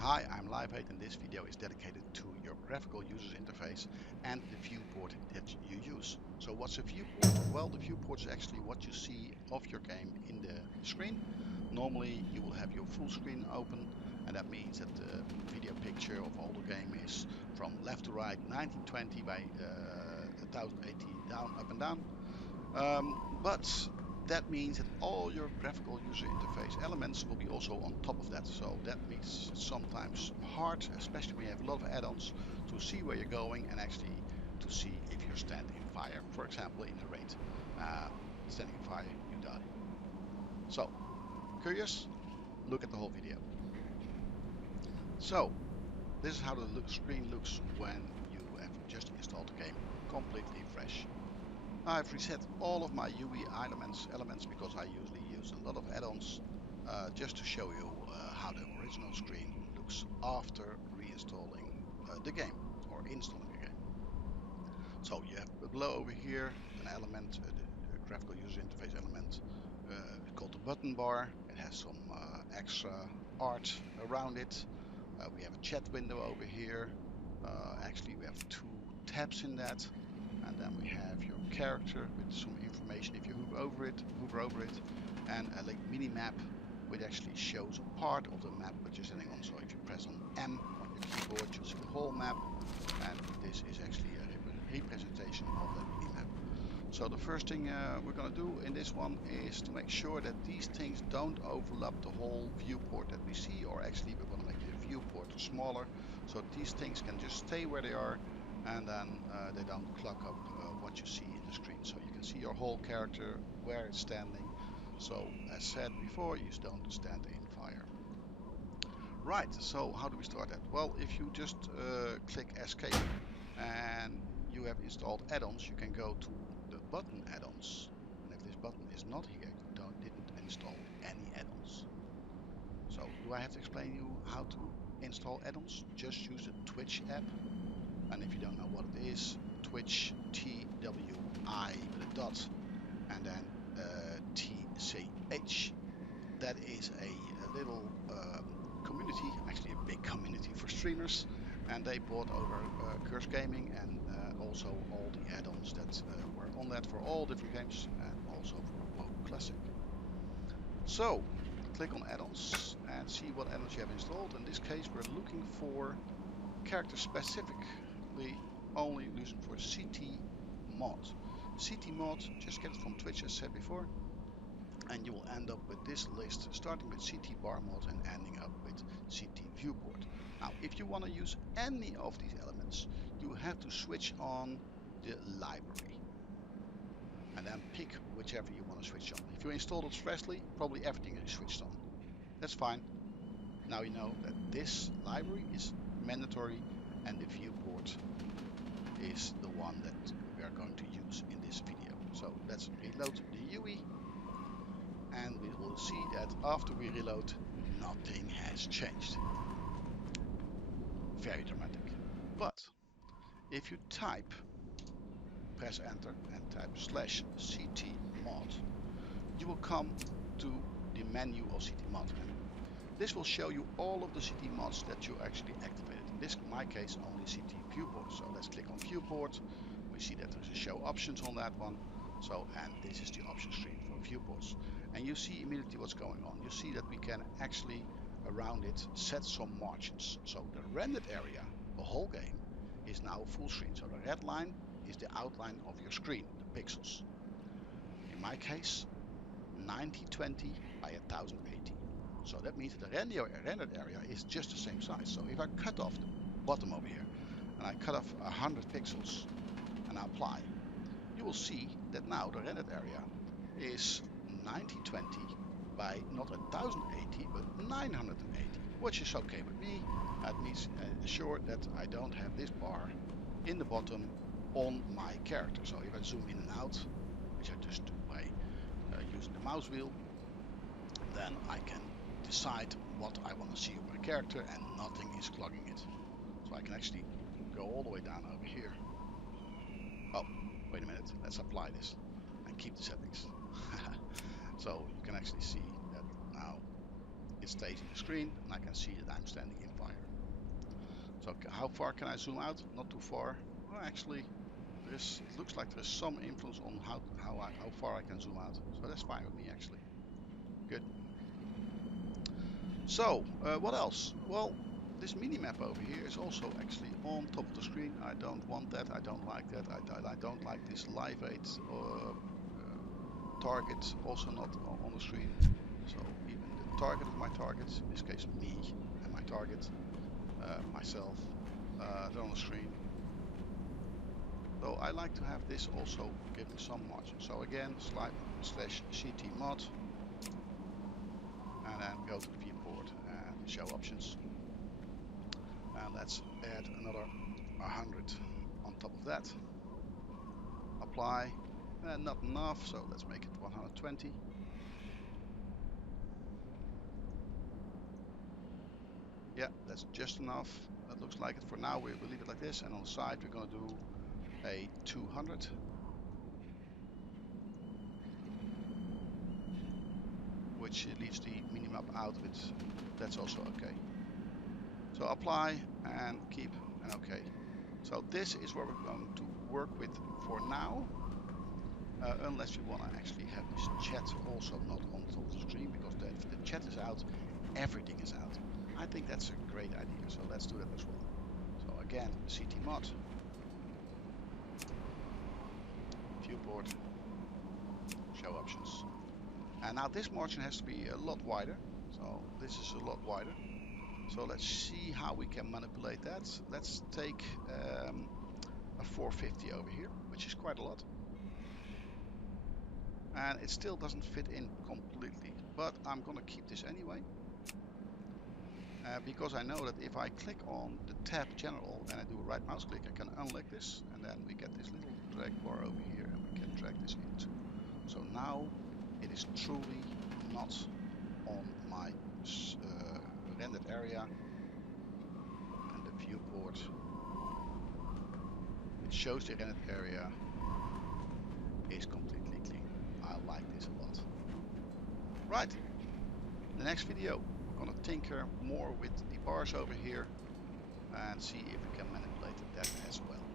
Hi, I'm Live8 and this video is dedicated to your graphical user interface and the viewport that you use. So what's a viewport? Well, the viewport is actually what you see of your game in the screen. Normally you will have your full screen open, and that means that the video picture of all the game is from left to right 1920 by 1080 down, up and down. But that means that all your graphical user interface elements will be also on top of that. So that makes it sometimes hard, especially when you have a lot of add-ons, to see where you're going and actually to see if you're standing in fire. For example, in a raid, standing in fire, you die. So, curious? Look at the whole video. So, this is how the screen looks when you have just installed the game completely fresh. I've reset all of my UI elements because I usually use a lot of add-ons just to show you how the original screen looks after reinstalling the game or installing the game. So you have below over here an element, the graphical user interface element called the button bar. It has some extra art around it. We have a chat window over here. Actually, we have two tabs in that. And then we have your character with some information if you hover over it, and a like mini map which actually shows a part of the map that you're standing on. So if you press on M on your keyboard, you'll see the whole map, and this is actually a representation of that mini map. So the first thing we're going to do in this one is to make sure that these things don't overlap the whole viewport that we see, or actually we're going to make the viewport smaller so these things can just stay where they are, and then they don't clog up what you see in the screen. So you can see your whole character, where it's standing. So as said before, you don't stand in fire. Right, so how do we start that? Well, if you just click escape and you have installed add-ons, you can go to the button add-ons. And if this button is not here, you didn't install any add-ons. So do I have to explain you how to install add-ons? Just use the Twitch app. And if you don't know what it is, Twitch, TWI with a dot, and then TCH. That is a little community, actually a big community for streamers, and they brought over Curse Gaming and also all the add-ons that were on that for all different games, and also for WoW Classic. So click on add-ons and see what add-ons you have installed. In this case, we're looking for character specifically only using for CTMOD. CTMOD, just get it from Twitch as said before, and you will end up with this list starting with CT bar mod and ending up with CT viewport. Now if you want to use any of these elements, you have to switch on the library and then pick whichever you want to switch on. If you installed it freshly, probably everything is switched on. That's fine. Now you know that this library is mandatory and the viewport is the one that we are going to use in this video. So let's reload the UI, and we will see that after we reload, nothing has changed. Very dramatic. But if you press enter and type /ctmod, you will come to the menu of CTMOD, and this will show you all of the CTMODs that you actually activated. In this, my case, only CT viewport. So let's click on viewport. We see that there's a show options on that one. So, and this is the option screen for viewports. And you see immediately what's going on. You see that we can actually around it set some margins. So the rendered area, the whole game, is now full screen. So the red line is the outline of your screen, the pixels. In my case, 9020 by 1080. So that means that the rendered area is just the same size. So if I cut off the bottom over here and I cut off 100 pixels and I apply, you will see that now the rendered area is 9020 by not 1080 but 980, which is okay with me. That means sure that I don't have this bar in the bottom on my character. So if I zoom in and out, which I just do by using the mouse wheel, then I can decide what I want to see of my character and nothing is clogging it. So I can actually go all the way down over here. Oh, wait a minute, let's apply this and keep the settings. So you can actually see that now it stays in the screen and I can see that I'm standing in fire. So how far can I zoom out? Not too far. Well, actually, it looks like there is some influence on how far I can zoom out. So that's fine with me actually. Good. So what else? Well, this minimap over here is also actually on top of the screen. I don't want that. I don't like that. I don't like this live rate target also not on the screen. So even the target of my targets, in this case me and my target, myself, they're on the screen. So I like to have this also giving some margin. So again, /CTMOD, and then go to the viewport and show options. And let's add another 100 on top of that. Apply. Not enough, so let's make it 120. Yeah, that's just enough. That looks like it for now. We'll leave it like this, and on the side we're going to do a 200. Which leaves the minimap out of it. That's also okay. So apply and keep and okay. So this is what we're going to work with for now. Unless you want to actually have this chat also not on top of the screen, because then if the chat is out, everything is out. I think that's a great idea, so let's do that as well. So again, CTMOD, viewport, show options. And now this margin has to be a lot wider. So this is a lot wider. So let's see how we can manipulate that. Let's take a 450 over here, which is quite a lot. And it still doesn't fit in completely, but I'm gonna keep this anyway. Because I know that if I click on the tab general and I do a right mouse click, I can unlock this, and then we get this little drag bar over here and we can drag this into. So now it is truly not on my rendered area, and the viewport, it shows the rendered area is completely clean. I like this a lot. Right, in the next video we're going to tinker more with the bars over here and see if we can manipulate that as well.